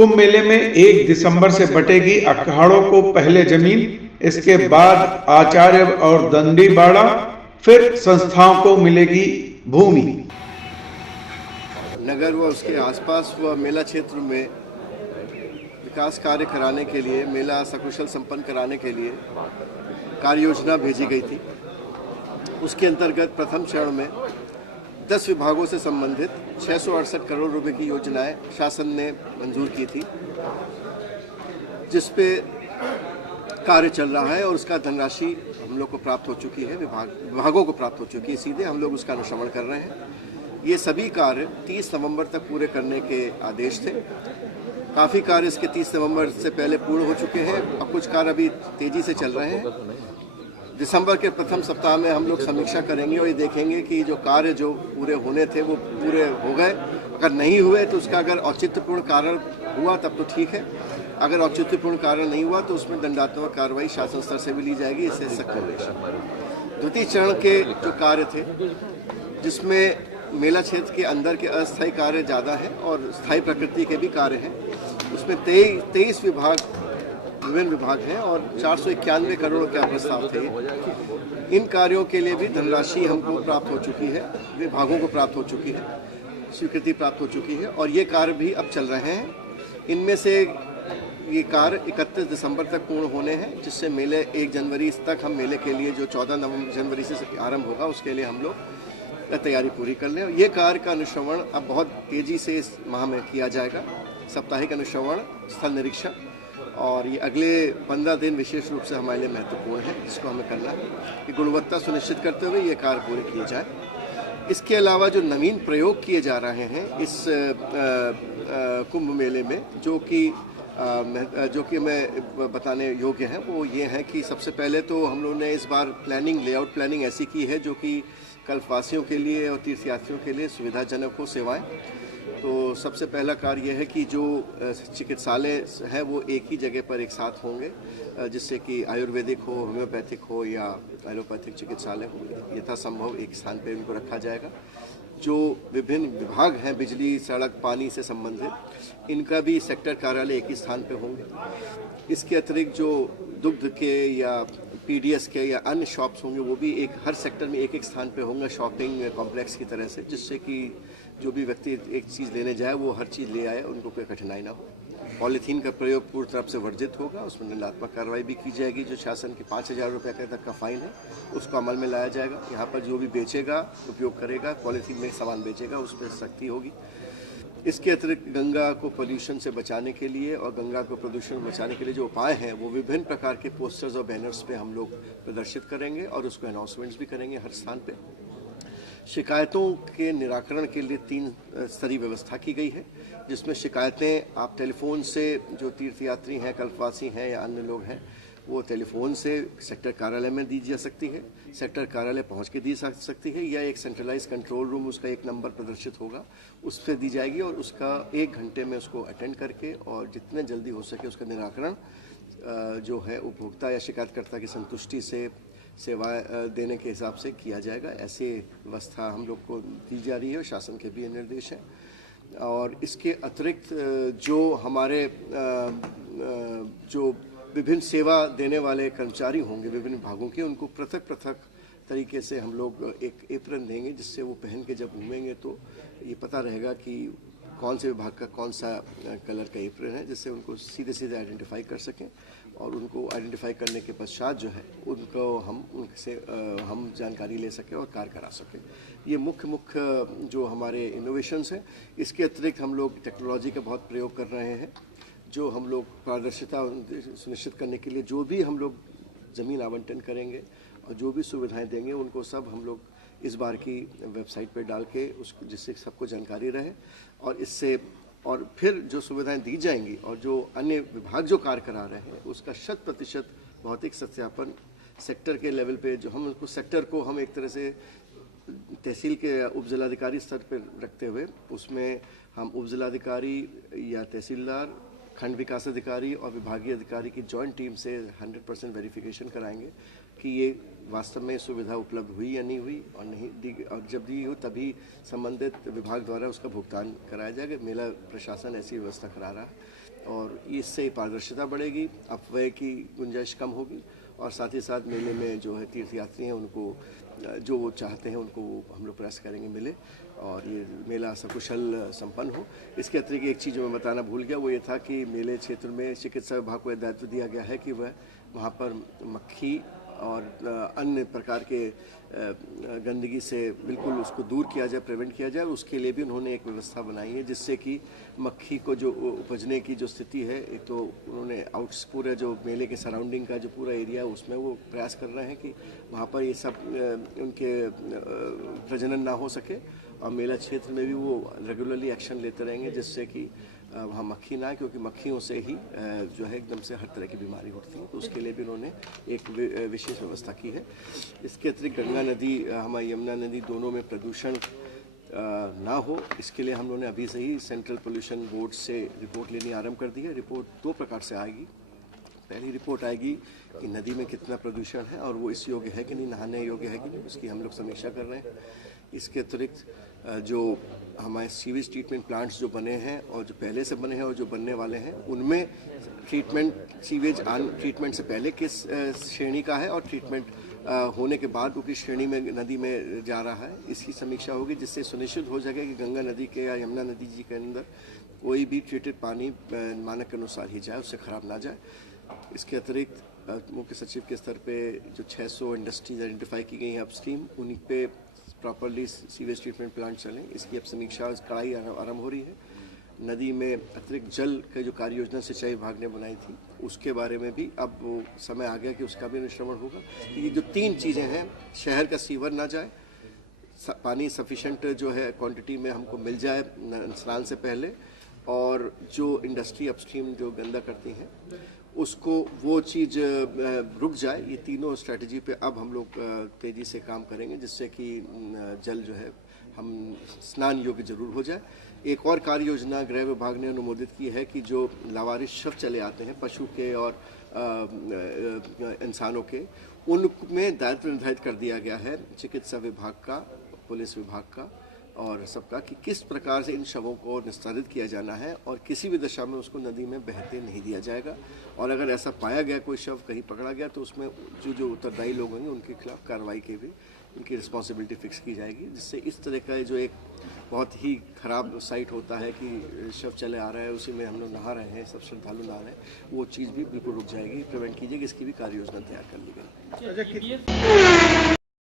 कुंभ मेले में 1 दिसंबर से बटेगी अखाड़ों को पहले जमीन, इसके बाद आचार्य और दंडी बाड़ा, फिर संस्थाओं को मिलेगी भूमि। नगर व उसके आसपास व मेला क्षेत्र में विकास कार्य कराने के लिए, मेला सकुशल संपन्न कराने के लिए कार्य योजना भेजी गई थी। उसके अंतर्गत प्रथम चरण में 10 विभागों से संबंधित 668 करोड़ रुपए की योजनाएं शासन ने मंजूर की थी, जिस पे कार्य चल रहा है और उसका धनराशि हम लोग को प्राप्त हो चुकी है, विभागों को प्राप्त हो चुकी है। सीधे हम लोग उसका अनुश्रवण कर रहे हैं। ये सभी कार्य 30 नवंबर तक पूरे करने के आदेश थे। काफ़ी कार्य इसके 30 नवंबर से पहले पूर्ण हो चुके हैं और कुछ कार्य अभी तेजी से चल रहे हैं। दिसंबर के प्रथम सप्ताह में हम लोग समीक्षा करेंगे और ये देखेंगे कि जो कार्य जो पूरे होने थे वो पूरे हो गए। अगर नहीं हुए तो उसका अगर औचित्यपूर्ण कारण हुआ तब तो ठीक है, अगर औचित्यपूर्ण कारण नहीं हुआ तो उसमें दंडात्मक कार्रवाई शासन स्तर से भी ली जाएगी। इससे सख्त निर्देश। द्वितीय चरण के जो कार्य थे, जिसमें मेला क्षेत्र के अंदर के अस्थायी कार्य ज़्यादा हैं और स्थायी प्रकृति के भी कार्य हैं, उसमें 23 विभिन्न विभाग हैं और 491 करोड़ का प्रस्ताव थे। इन कार्यों के लिए भी धनराशि हमको प्राप्त हो चुकी है, विभागों को प्राप्त हो चुकी है, स्वीकृति प्राप्त हो चुकी है और ये कार्य भी अब चल रहे हैं। इनमें से ये कार्य 31 दिसंबर तक पूर्ण होने हैं, जिससे मेले 1 जनवरी तक हम मेले के लिए जो 14 जनवरी से आरंभ होगा उसके लिए हम लोग तैयारी पूरी कर लें। ये कार्य का अनुश्रवण अब बहुत तेजी से इस माह में किया जाएगा। साप्ताहिक अनुश्रवण, स्थल निरीक्षण और ये अगले 15 दिन विशेष रूप से हमारे लिए महत्वपूर्ण है, जिसको हमें करना है कि गुणवत्ता सुनिश्चित करते हुए ये कार्य पूरे किए जाए। इसके अलावा जो नवीन प्रयोग किए जा रहे हैं इस कुंभ मेले में, जो कि मैं बताने योग्य हैं, वो ये है कि सबसे पहले तो हम लोगों ने इस बार लेआउट प्लानिंग ऐसी की है जो कि कल्पवासियों के लिए और तीर्थयात्रियों के लिए सुविधाजनक हो सेवाएं। तो सबसे पहला कार्य यह है कि जो चिकित्सालय है वो एक ही जगह पर एक साथ होंगे, जिससे कि आयुर्वेदिक हो, होम्योपैथिक हो या एलोपैथिक चिकित्सालय हो, यथासंभव एक स्थान पर इनको रखा जाएगा। जो विभिन्न विभाग हैं, बिजली, सड़क, पानी से संबंधित, इनका भी सेक्टर कार्यालय एक ही स्थान पर होंगे। इसके अतिरिक्त जो दुग्ध के या पीडीएस के या अन्य शॉप्स होंगे वो भी हर सेक्टर में एक स्थान पे होंगे, शॉपिंग कॉम्प्लेक्स की तरह से, जिससे कि जो भी व्यक्ति एक चीज़ लेने जाए वो हर चीज़ ले आए, उनको कोई कठिनाई ना हो। पॉलीथीन का प्रयोग पूरी तरफ से वर्जित होगा, उसमें दंडात्मक कार्रवाई भी की जाएगी। जो शासन के 5,000 रुपये तक का फाइन है उसको अमल में लाया जाएगा। यहाँ पर जो भी बेचेगा, उपयोग करेगा, पॉलीथीन में सामान बेचेगा, उस पर सख्ती होगी। इसके अतिरिक्त गंगा को पोल्यूशन से बचाने के लिए और गंगा को प्रदूषण बचाने के लिए जो उपाय हैं वो विभिन्न प्रकार के पोस्टर्स और बैनर्स पे हम लोग प्रदर्शित करेंगे और उसको अनाउंसमेंट्स भी करेंगे हर स्थान पे। शिकायतों के निराकरण के लिए 3 स्तरीय व्यवस्था की गई है, जिसमें शिकायतें आप टेलीफोन से, जो तीर्थयात्री हैं, कल्पवासी हैं या अन्य लोग हैं, वो टेलीफोन से सेक्टर कार्यालय में दी जा सकती है, सेक्टर कार्यालय पहुंच के दी जा सकती है, या एक सेंट्रलाइज कंट्रोल रूम, उसका एक नंबर प्रदर्शित होगा, उस पर दी जाएगी और उसका 1 घंटे में उसको अटेंड करके और जितने जल्दी हो सके उसका निराकरण जो है उपभोक्ता या शिकायतकर्ता की संतुष्टि से सेवा देने के हिसाब से किया जाएगा। ऐसी व्यवस्था हम लोग को दी जा रही है, शासन के भी निर्देश हैं। और इसके अतिरिक्त जो हमारे जो विभिन्न सेवा देने वाले कर्मचारी होंगे विभिन्न विभागों के, उनको पृथक पृथक तरीके से हम लोग एक एप्रन देंगे, जिससे वो पहन के जब घूमेंगे तो ये पता रहेगा कि कौन से विभाग का कौन सा कलर का एप्रन है, जिससे उनको सीधे सीधे आइडेंटिफाई कर सकें और उनको आइडेंटिफाई करने के पश्चात जो है उनको उनसे हम जानकारी ले सकें और कार्य करा सकें। ये मुख्य जो हमारे इनोवेशंस हैं। इसके अतिरिक्त हम लोग टेक्नोलॉजी का बहुत प्रयोग कर रहे हैं, जो हम लोग पारदर्शिता सुनिश्चित करने के लिए जो भी हम लोग ज़मीन आवंटन करेंगे और जो भी सुविधाएं देंगे उनको सब हम लोग इस बार की वेबसाइट पर डाल के जिससे सबको जानकारी रहे और फिर जो सुविधाएं दी जाएंगी और जो अन्य विभाग जो कार्य करा रहे हैं उसका 100% भौतिक सत्यापन सेक्टर के लेवल पे, जो हम उसको सेक्टर को हम एक तरह से तहसील के उप जिलाधिकारी स्तर पर रखते हुए उसमें हम उप जिलाधिकारी या तहसीलदार, खंड विकास अधिकारी और विभागीय अधिकारी की जॉइंट टीम से 100% वेरिफिकेशन कराएंगे कि ये वास्तव में सुविधा उपलब्ध हुई या नहीं हुई, और नहीं दी, और जब दी हो तभी संबंधित विभाग द्वारा उसका भुगतान कराया जाएगा। मेला प्रशासन ऐसी व्यवस्था करा रहा है। और इससे पारदर्शिता बढ़ेगी, अपव्यय की गुंजाइश कम होगी और साथ ही साथ मेले में जो है तीर्थयात्री हैं उनको जो वो चाहते हैं उनको वो हम लोग प्रयास करेंगे मिले और ये मेला सकुशल संपन्न हो। इसके अतिरिक्त एक चीज़ जो मैं बताना भूल गया वो ये था कि मेले क्षेत्र में चिकित्सा विभाग को दायित्व दिया गया है कि वह वहाँ पर मक्खी और अन्य प्रकार के गंदगी से बिल्कुल उसको दूर किया जाए, प्रिवेंट किया जाए। उसके लिए भी उन्होंने एक व्यवस्था बनाई है जिससे कि मक्खी को जो उपजने की जो स्थिति है, एक तो उन्होंने आउट्स पूरे जो मेले के सराउंडिंग का जो पूरा एरिया है उसमें वो प्रयास कर रहे हैं कि वहाँ पर ये सब उनके प्रजनन ना हो सके और मेला क्षेत्र में भी वो रेगुलरली एक्शन लेते रहेंगे जिससे कि वहाँ मक्खी ना आए, क्योंकि मक्खियों से ही जो है एकदम से हर तरह की बीमारी उठती है। तो उसके लिए भी उन्होंने एक विशेष व्यवस्था की है। इसके अतिरिक्त गंगा नदी हमारी यमुना नदी दोनों में प्रदूषण ना हो, इसके लिए हम लोगों ने अभी से ही सेंट्रल पोल्यूशन बोर्ड से रिपोर्ट लेनी आरंभ कर दी है। रिपोर्ट दो प्रकार से आएगी। पहली रिपोर्ट आएगी कि नदी में कितना प्रदूषण है और वो इस योग्य है कि नहीं, नहाने योग्य है कि नहीं, उसकी हम लोग समीक्षा कर रहे हैं। इसके अतिरिक्त जो हमारे सीवेज ट्रीटमेंट प्लांट्स जो बने हैं और जो पहले से बने हैं और जो बनने वाले हैं उनमें ट्रीटमेंट सीवेज ट्रीटमेंट से पहले किस श्रेणी का है और ट्रीटमेंट होने के बाद वो किस श्रेणी में नदी में जा रहा है, इसकी समीक्षा होगी जिससे सुनिश्चित हो जाएगा कि गंगा नदी के या यमुना नदी जी के अंदर कोई भी ट्रीटेड पानी मानक के अनुसार ही जाए, उससे खराब ना जाए। इसके अतिरिक्त मुख्य सचिव के स्तर पे जो 600 इंडस्ट्रीज आइडेंटिफाई की गई हैं अपस्ट्रीम, उन पे प्रॉपरली सीवेज ट्रीटमेंट प्लांट चलें, इसकी अब समीक्षा कड़ाई आरंभ हो रही है। नदी में अतिरिक्त जल का जो कार्य योजना सिंचाई विभाग ने बनाई थी उसके बारे में भी अब वो समय आ गया कि उसका भी अनुश्रवण होगा। ये जो तीन चीज़ें हैं, शहर का सीवर ना जाए, पानी सफिशेंट जो है क्वांटिटी में हमको मिल जाए स्नान से पहले, और जो इंडस्ट्री अपस्ट्रीम जो गंदा करती हैं उसको वो चीज़ रुक जाए। ये तीनों स्ट्रैटेजी पे अब हम लोग तेज़ी से काम करेंगे जिससे कि जल जो है हम स्नान योग्य जरूर हो जाए। एक और कार्य योजना गृह विभाग ने अनुमोदित की है कि जो लावारिस शव चले आते हैं पशु के और इंसानों के, उनमें दायित्व निर्धारित कर दिया गया है चिकित्सा विभाग का, पुलिस विभाग का और सबका, कि किस प्रकार से इन शवों को निस्तारित किया जाना है और किसी भी दशा में उसको नदी में बहते नहीं दिया जाएगा। और अगर ऐसा पाया गया कोई शव कहीं पकड़ा गया तो उसमें जो उत्तरदायी लोग होंगे उनके खिलाफ कार्रवाई के भी उनकी रिस्पॉन्सिबिलिटी फिक्स की जाएगी, जिससे इस तरह का जो एक बहुत ही खराब साइट होता है कि शव चले आ रहा है उसी में हम लोग नहा रहे हैं, सब श्रद्धालु नहा रहे हैं, वो चीज़ भी बिल्कुल रुक जाएगी, प्रिवेंट कीजिएगी। इसकी भी कार्य योजना तैयार कर ली गई।